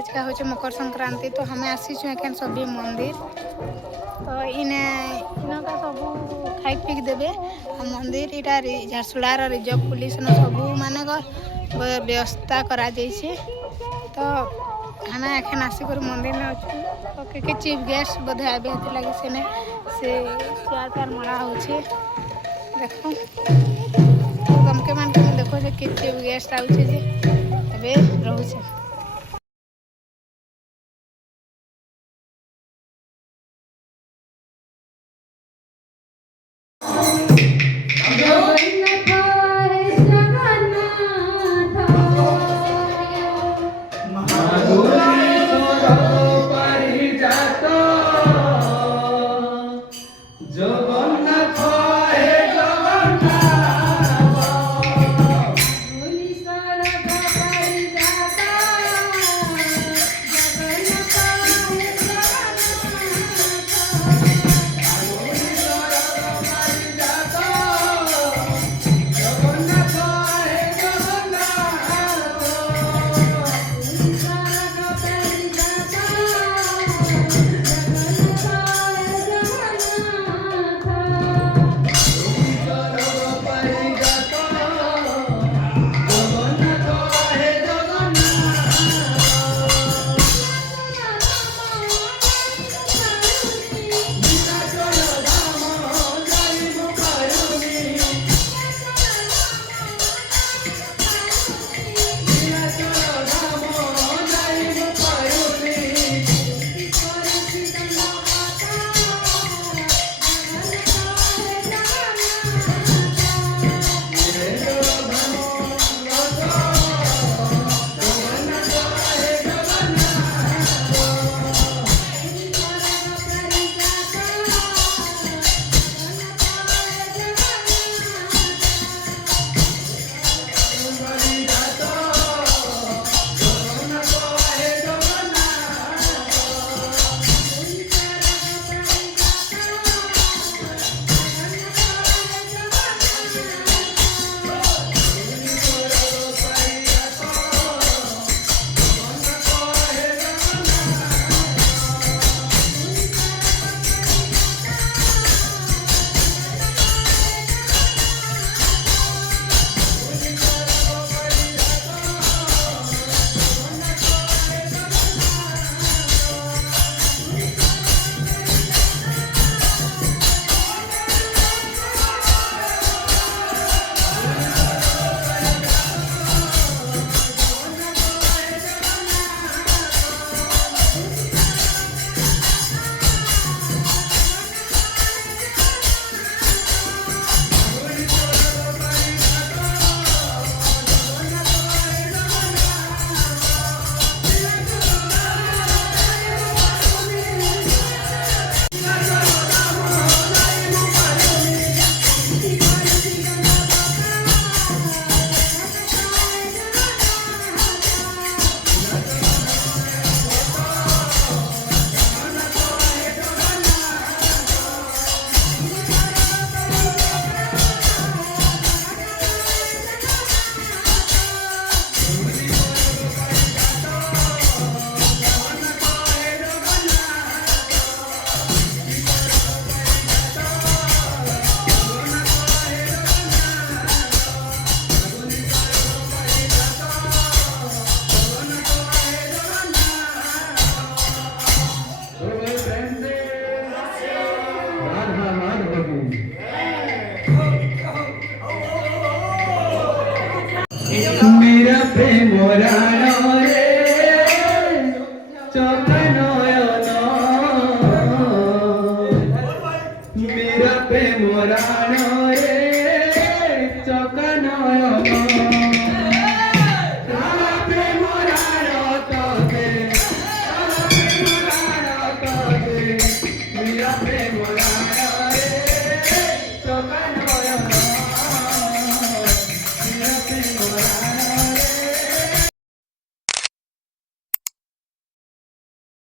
आज का हो मकर संक्रांति तो हमें आसीचु एखन सभी मंदिर तो इने इन का सब खाई पीक देवे मंदिर इटा झारसुड़ार रिजर्व पुलिस न सब मान व्यवस्था करा जाइए तो हमें एखन आसिक मंदिर में अच्छे तो कि चीफ गेस्ट बोधे आए लगे से चेयर पेयर मरा हो देख तमके मान के देखो कि चीफ गेस्ट आवे रोचे मेरा प्रेम राणो रे चौकनयन मेरा प्रेम राणो रे